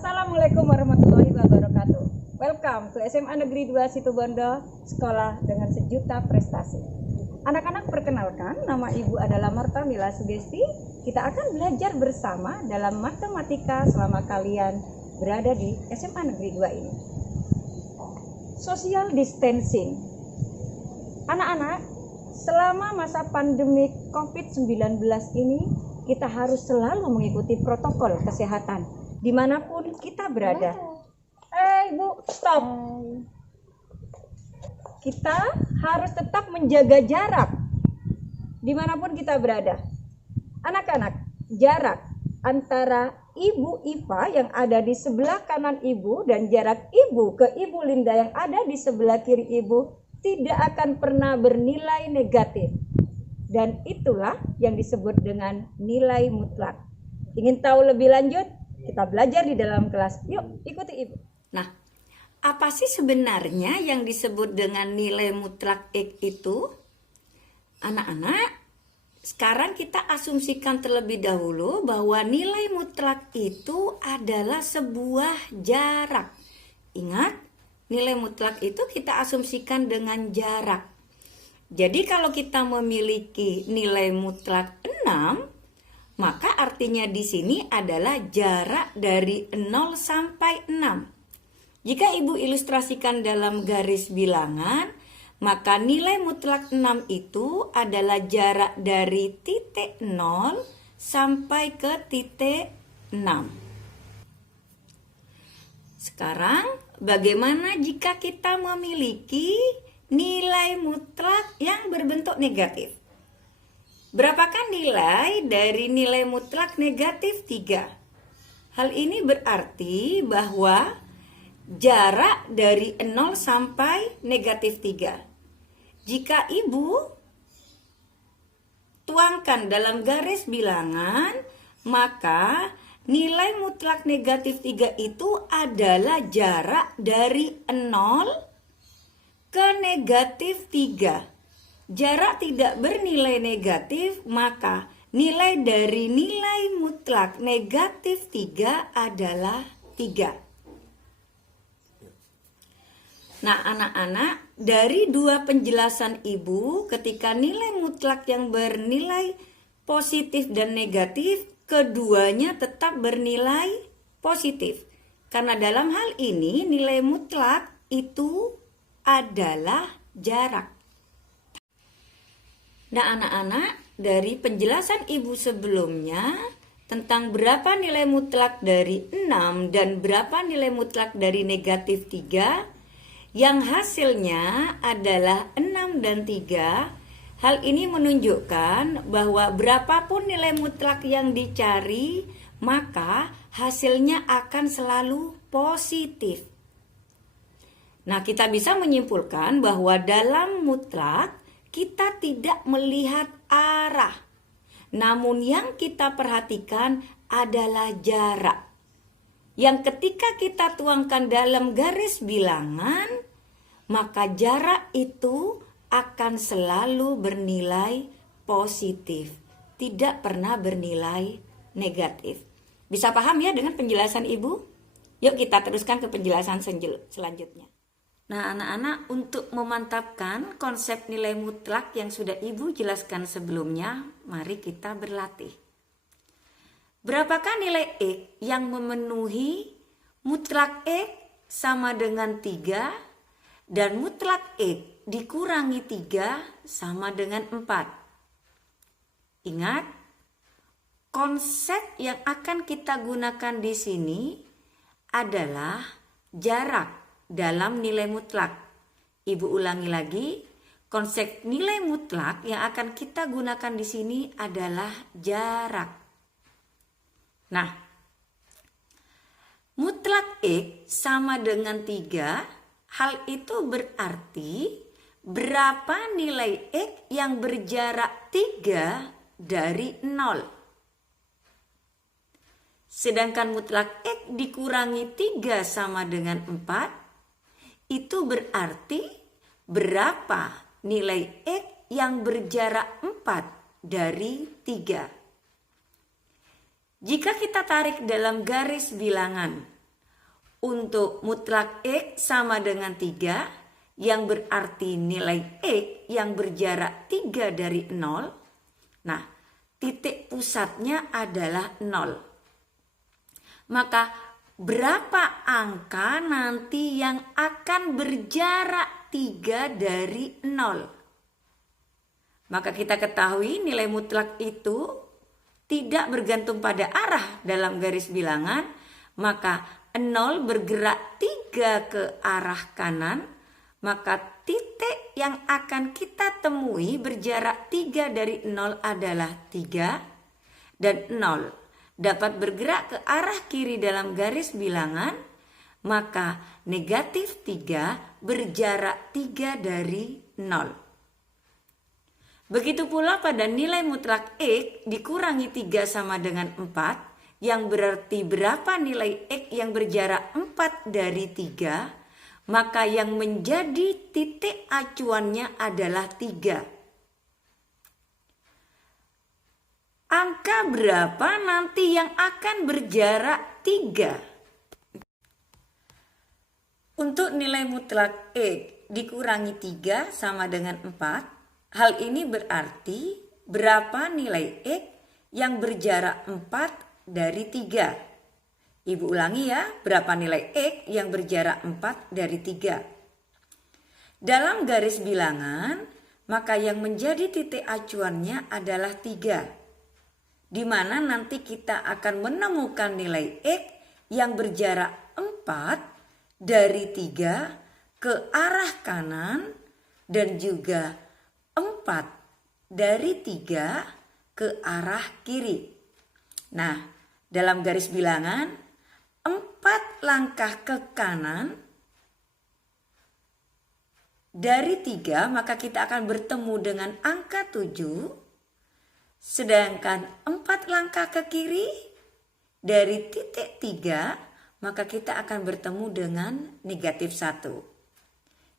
Assalamualaikum warahmatullahi wabarakatuh. Welcome to SMA Negeri 2 Situbondo, sekolah dengan sejuta prestasi. Anak-anak, perkenalkan, nama Ibu adalah Marta Mila Sugesti. Kita akan belajar bersama dalam matematika selama kalian berada di SMA Negeri 2 ini. Social distancing. Anak-anak, selama masa pandemi COVID-19 ini, kita harus selalu mengikuti protokol kesehatan dimanapun kita berada. Ibu, stop. Kita harus tetap menjaga jarak dimanapun kita berada. Anak-anak, jarak antara Ibu Iva yang ada di sebelah kanan Ibu dan jarak Ibu ke Ibu Linda yang ada di sebelah kiri Ibu tidak akan pernah bernilai negatif. Dan itulah yang disebut dengan nilai mutlak. Ingin tahu lebih lanjut? Kita belajar di dalam kelas. Yuk, ikuti Ibu. Nah, apa sih sebenarnya yang disebut dengan nilai mutlak X itu? Anak-anak, sekarang kita asumsikan terlebih dahulu bahwa nilai mutlak itu adalah sebuah jarak. Ingat, nilai mutlak itu kita asumsikan dengan jarak. Jadi kalau kita memiliki nilai mutlak 6, maka artinya di sini adalah jarak dari 0 sampai 6. Jika Ibu ilustrasikan dalam garis bilangan, maka nilai mutlak 6 itu adalah jarak dari titik 0 sampai ke titik 6. Sekarang, bagaimana jika kita memiliki nilai mutlak yang berbentuk negatif? Berapakah nilai dari nilai mutlak negatif 3? Hal ini berarti bahwa jarak dari 0 sampai negatif 3. Jika Ibu tuangkan dalam garis bilangan, maka nilai mutlak negatif 3 itu adalah jarak dari 0 ke negatif 3. Jarak tidak bernilai negatif, maka nilai dari nilai mutlak negatif 3 adalah 3. Nah, anak-anak, dari dua penjelasan Ibu, ketika nilai mutlak yang bernilai positif dan negatif, keduanya tetap bernilai positif. Karena dalam hal ini, nilai mutlak itu adalah jarak. Nah, anak-anak, dari penjelasan Ibu sebelumnya tentang berapa nilai mutlak dari 6 dan berapa nilai mutlak dari negatif 3, yang hasilnya adalah 6 dan 3, hal ini menunjukkan bahwa berapapun nilai mutlak yang dicari, maka hasilnya akan selalu positif. Nah, kita bisa menyimpulkan bahwa dalam mutlak kita tidak melihat arah. Namun yang kita perhatikan adalah jarak. Yang ketika kita tuangkan dalam garis bilangan, maka jarak itu akan selalu bernilai positif, tidak pernah bernilai negatif. Bisa paham ya dengan penjelasan Ibu? Yuk kita teruskan ke penjelasan selanjutnya. Nah, anak-anak, untuk memantapkan konsep nilai mutlak yang sudah Ibu jelaskan sebelumnya, mari kita berlatih. Berapakah nilai X yang memenuhi mutlak X sama dengan 3 dan mutlak X dikurangi 3 sama dengan 4? Ingat, konsep yang akan kita gunakan di sini adalah jarak dalam nilai mutlak. Ibu ulangi lagi, konsep nilai mutlak yang akan kita gunakan di sini adalah jarak. Nah, mutlak X sama dengan 3, hal itu berarti berapa nilai X yang berjarak 3 dari 0. Sedangkan mutlak X dikurangi 3 sama dengan 4, itu berarti berapa nilai X yang berjarak 4 dari 3. Jika kita tarik dalam garis bilangan, untuk mutlak X sama dengan 3, yang berarti nilai X yang berjarak 3 dari 0. Nah, titik pusatnya adalah 0. Maka berapa angka nanti yang akan berjarak 3 dari 0? Maka kita ketahui nilai mutlak itu tidak bergantung pada arah dalam garis bilangan, maka 0 bergerak 3 ke arah kanan, maka titik yang akan kita temui berjarak 3 dari 0 adalah 3, dan 0 dapat bergerak ke arah kiri dalam garis bilangan, maka negatif 3 berjarak 3 dari 0. Begitu pula pada nilai mutlak X dikurangi 3 sama dengan 4, yang berarti berapa nilai X yang berjarak 4 dari 3, maka yang menjadi titik acuannya adalah 3. Angka berapa nanti yang akan berjarak 3? Untuk nilai mutlak X dikurangi 3 sama dengan 4, hal ini berarti berapa nilai X yang berjarak 4 dari 3. Ibu ulangi ya, berapa nilai X yang berjarak 4 dari 3. Dalam garis bilangan, maka yang menjadi titik acuannya adalah 3. Di mana nanti kita akan menemukan nilai X yang berjarak 4 dari 3 ke arah kanan dan juga 4 dari 3 ke arah kiri. Nah, dalam garis bilangan 4 langkah ke kanan dari 3, maka kita akan bertemu dengan angka 7. Sedangkan 4 langkah ke kiri dari titik 3, maka kita akan bertemu dengan negatif 1.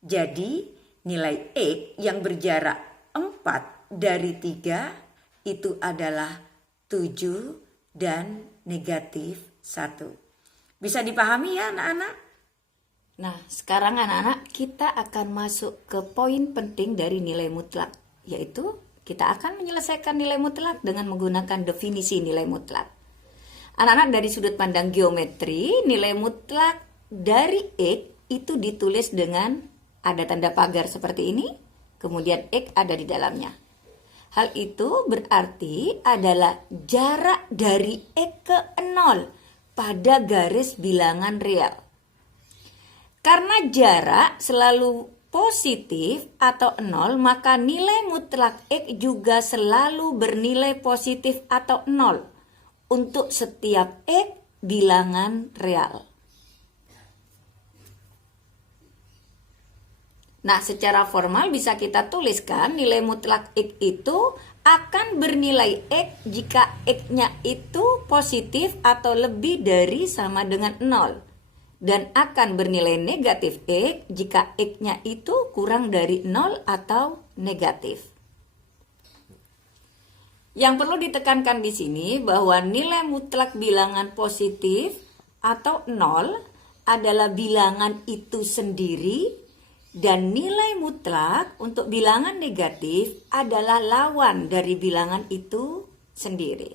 Jadi nilai X yang berjarak 4 dari 3 itu adalah 7 dan negatif 1. Bisa dipahami ya anak-anak? Nah, sekarang anak-anak kita akan masuk ke poin penting dari nilai mutlak, yaitu kita akan menyelesaikan nilai mutlak dengan menggunakan definisi nilai mutlak. Anak-anak, dari sudut pandang geometri, nilai mutlak dari X itu ditulis dengan ada tanda pagar seperti ini, kemudian X ada di dalamnya. Hal itu berarti adalah jarak dari X ke 0 pada garis bilangan real. Karena jarak selalu positif atau 0, maka nilai mutlak X juga selalu bernilai positif atau 0 untuk setiap X bilangan real. Nah, secara formal bisa kita tuliskan nilai mutlak X itu akan bernilai X jika X-nya itu positif atau lebih dari sama dengan 0. Dan akan bernilai negatif X jika X-nya itu kurang dari 0 atau negatif. Yang perlu ditekankan di sini bahwa nilai mutlak bilangan positif atau 0 adalah bilangan itu sendiri, dan nilai mutlak untuk bilangan negatif adalah lawan dari bilangan itu sendiri.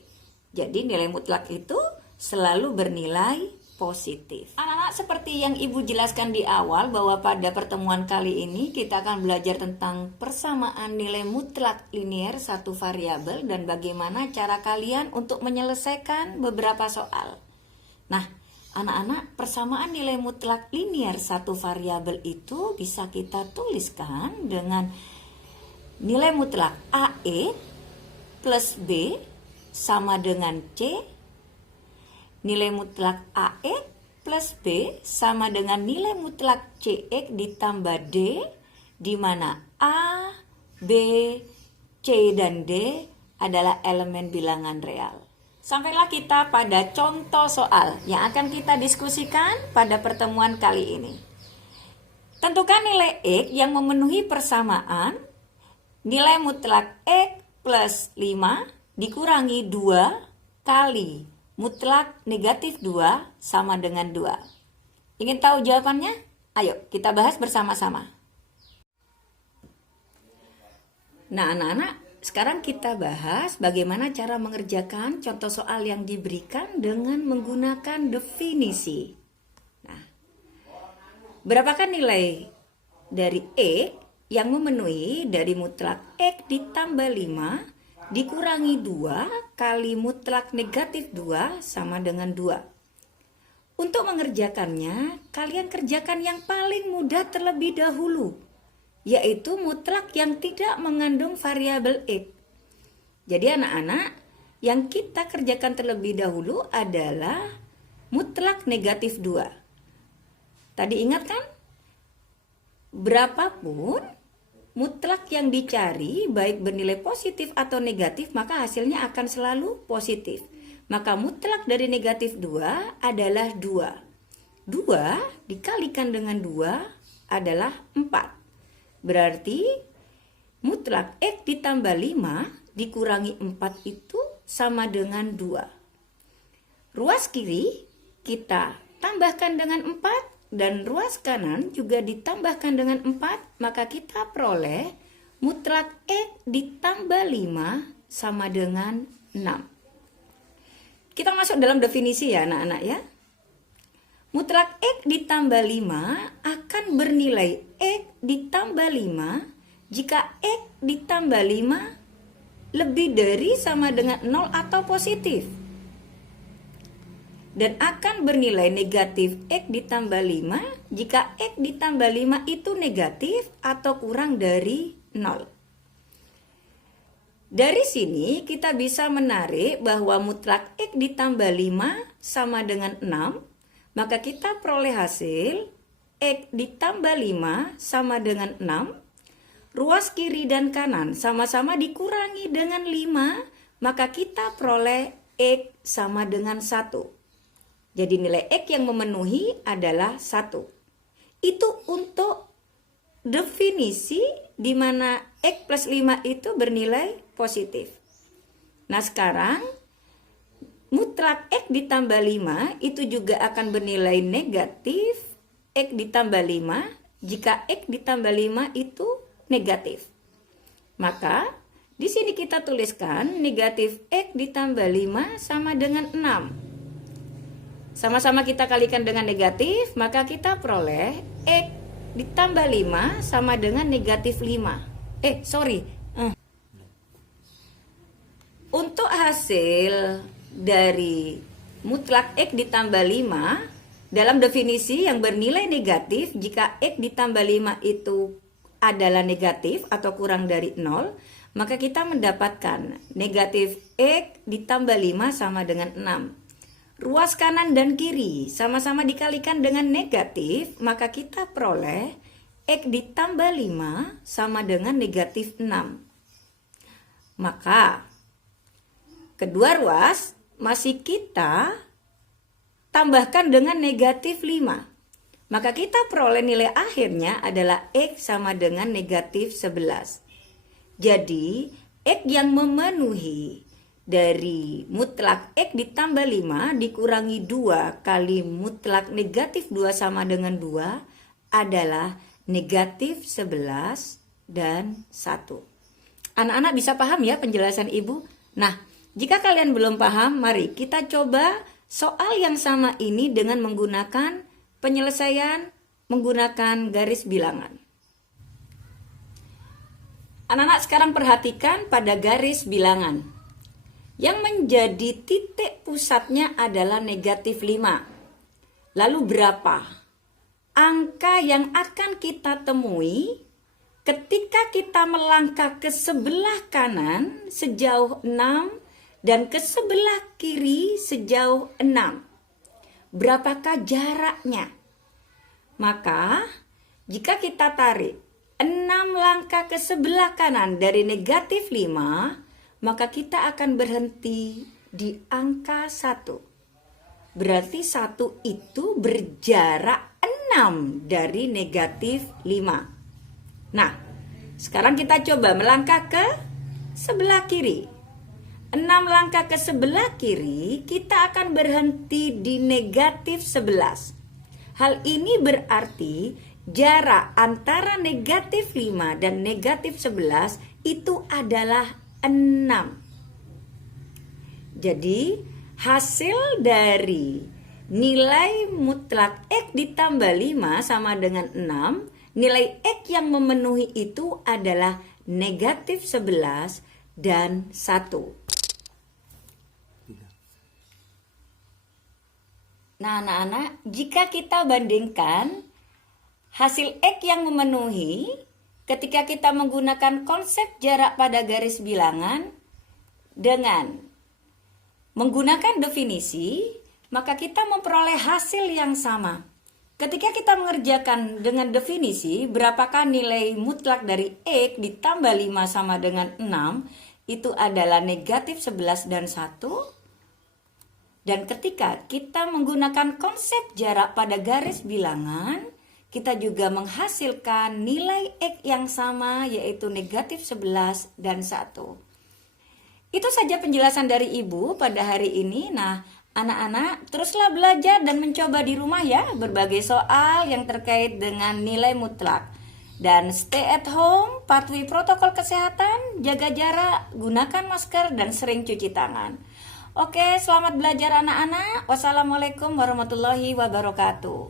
Jadi nilai mutlak itu selalu bernilai positif. Anak-anak, seperti yang Ibu jelaskan di awal bahwa pada pertemuan kali ini kita akan belajar tentang persamaan nilai mutlak linier satu variabel dan bagaimana cara kalian untuk menyelesaikan beberapa soal. Nah, anak-anak, persamaan nilai mutlak linier satu variabel itu bisa kita tuliskan dengan nilai mutlak AE plus B sama dengan C. Nilai mutlak AE plus B sama dengan nilai mutlak CX ditambah D, di mana A, B, C, dan D adalah elemen bilangan real. Sampailah kita pada contoh soal yang akan kita diskusikan pada pertemuan kali ini. Tentukan nilai X yang memenuhi persamaan nilai mutlak X plus 5 dikurangi 2 kali mutlak negatif 2 sama dengan 2. Ingin tahu jawabannya? Ayo kita bahas bersama-sama. Nah anak-anak, sekarang kita bahas bagaimana cara mengerjakan contoh soal yang diberikan dengan menggunakan definisi. Nah, berapakah nilai dari X yang memenuhi dari mutlak X ditambah 5 dikurangi 2 kali mutlak negatif 2 sama dengan 2. Untuk mengerjakannya, kalian kerjakan yang paling mudah terlebih dahulu, yaitu mutlak yang tidak mengandung variabel X. Jadi anak-anak, yang kita kerjakan terlebih dahulu adalah mutlak negatif 2. Tadi ingat kan? Berapapun mutlak yang dicari, baik bernilai positif atau negatif, maka hasilnya akan selalu positif. Maka mutlak dari negatif 2 adalah 2. 2 dikalikan dengan 2 adalah 4. Berarti mutlak X ditambah 5 dikurangi 4 itu sama dengan 2. Ruas kiri kita tambahkan dengan 4 dan ruas kanan juga ditambahkan dengan 4, maka kita peroleh mutlak X ditambah 5 sama dengan 6. Kita masuk dalam definisi ya anak-anak ya. Mutlak X ditambah 5 akan bernilai X ditambah 5 jika X ditambah 5 lebih dari sama dengan 0 atau positif. Dan akan bernilai negatif X ditambah 5 jika X ditambah 5 itu negatif atau kurang dari 0. Dari sini kita bisa menarik bahwa mutlak X ditambah 5 sama dengan 6. Maka kita peroleh hasil X ditambah 5 sama dengan 6. Ruas kiri dan kanan sama-sama dikurangi dengan 5. Maka kita peroleh X sama dengan 1. Jadi nilai X yang memenuhi adalah 1. Itu untuk definisi di mana X plus 5 itu bernilai positif. Nah sekarang mutlak X ditambah 5 itu juga akan bernilai negatif X ditambah 5 jika X ditambah 5 itu negatif. Maka di sini kita tuliskan negatif X ditambah 5 sama dengan 6. Sama-sama kita kalikan dengan negatif, maka kita peroleh X ditambah 5 sama dengan negatif 5. Untuk hasil dari mutlak X ditambah 5 dalam definisi yang bernilai negatif, jika X ditambah 5 itu adalah negatif atau kurang dari 0, maka kita mendapatkan negatif X ditambah 5 sama dengan 6. Ruas kanan dan kiri sama-sama dikalikan dengan negatif, maka kita peroleh X ditambah 5 sama dengan negatif 6. Maka kedua ruas masih kita tambahkan dengan negatif 5. Maka kita peroleh nilai akhirnya adalah X sama dengan negatif 11. Jadi X yang memenuhi dari mutlak X ditambah 5 dikurangi 2 kali mutlak negatif 2 sama dengan 2 adalah negatif 11 dan 1. Anak-anak bisa paham ya penjelasan ibu? Nah, jika kalian belum paham, mari kita coba soal yang sama ini dengan menggunakan penyelesaian menggunakan garis bilangan. Anak-anak sekarang perhatikan pada garis bilangan. Yang menjadi titik pusatnya adalah negatif 5. Lalu berapa angka yang akan kita temui ketika kita melangkah ke sebelah kanan sejauh 6 dan ke sebelah kiri sejauh 6. Berapakah jaraknya? Maka jika kita tarik 6 langkah ke sebelah kanan dari negatif 5, maka kita akan berhenti di angka 1. Berarti 1 itu berjarak 6 dari negatif 5. Nah, sekarang kita coba melangkah ke sebelah kiri. 6 langkah ke sebelah kiri, kita akan berhenti di negatif 11. Hal ini berarti jarak antara negatif 5 dan negatif 11 itu adalah 6. Jadi hasil dari nilai mutlak X ditambah 5 sama dengan 6. Nilai X yang memenuhi itu adalah negatif 11 dan 1. Nah, anak-anak, jika kita bandingkan hasil X yang memenuhi ketika kita menggunakan konsep jarak pada garis bilangan dengan menggunakan definisi, maka kita memperoleh hasil yang sama. Ketika kita mengerjakan dengan definisi, berapakah nilai mutlak dari X ditambah 5 sama dengan 6, itu adalah negatif 11 dan 1. Dan ketika kita menggunakan konsep jarak pada garis bilangan, kita juga menghasilkan nilai X yang sama, yaitu negatif 11 dan 1. Itu saja penjelasan dari Ibu pada hari ini. Nah, anak-anak teruslah belajar dan mencoba di rumah ya, berbagai soal yang terkait dengan nilai mutlak. Dan stay at home, patuhi protokol kesehatan, jaga jarak, gunakan masker, dan sering cuci tangan. Oke, selamat belajar anak-anak. Wassalamualaikum warahmatullahi wabarakatuh.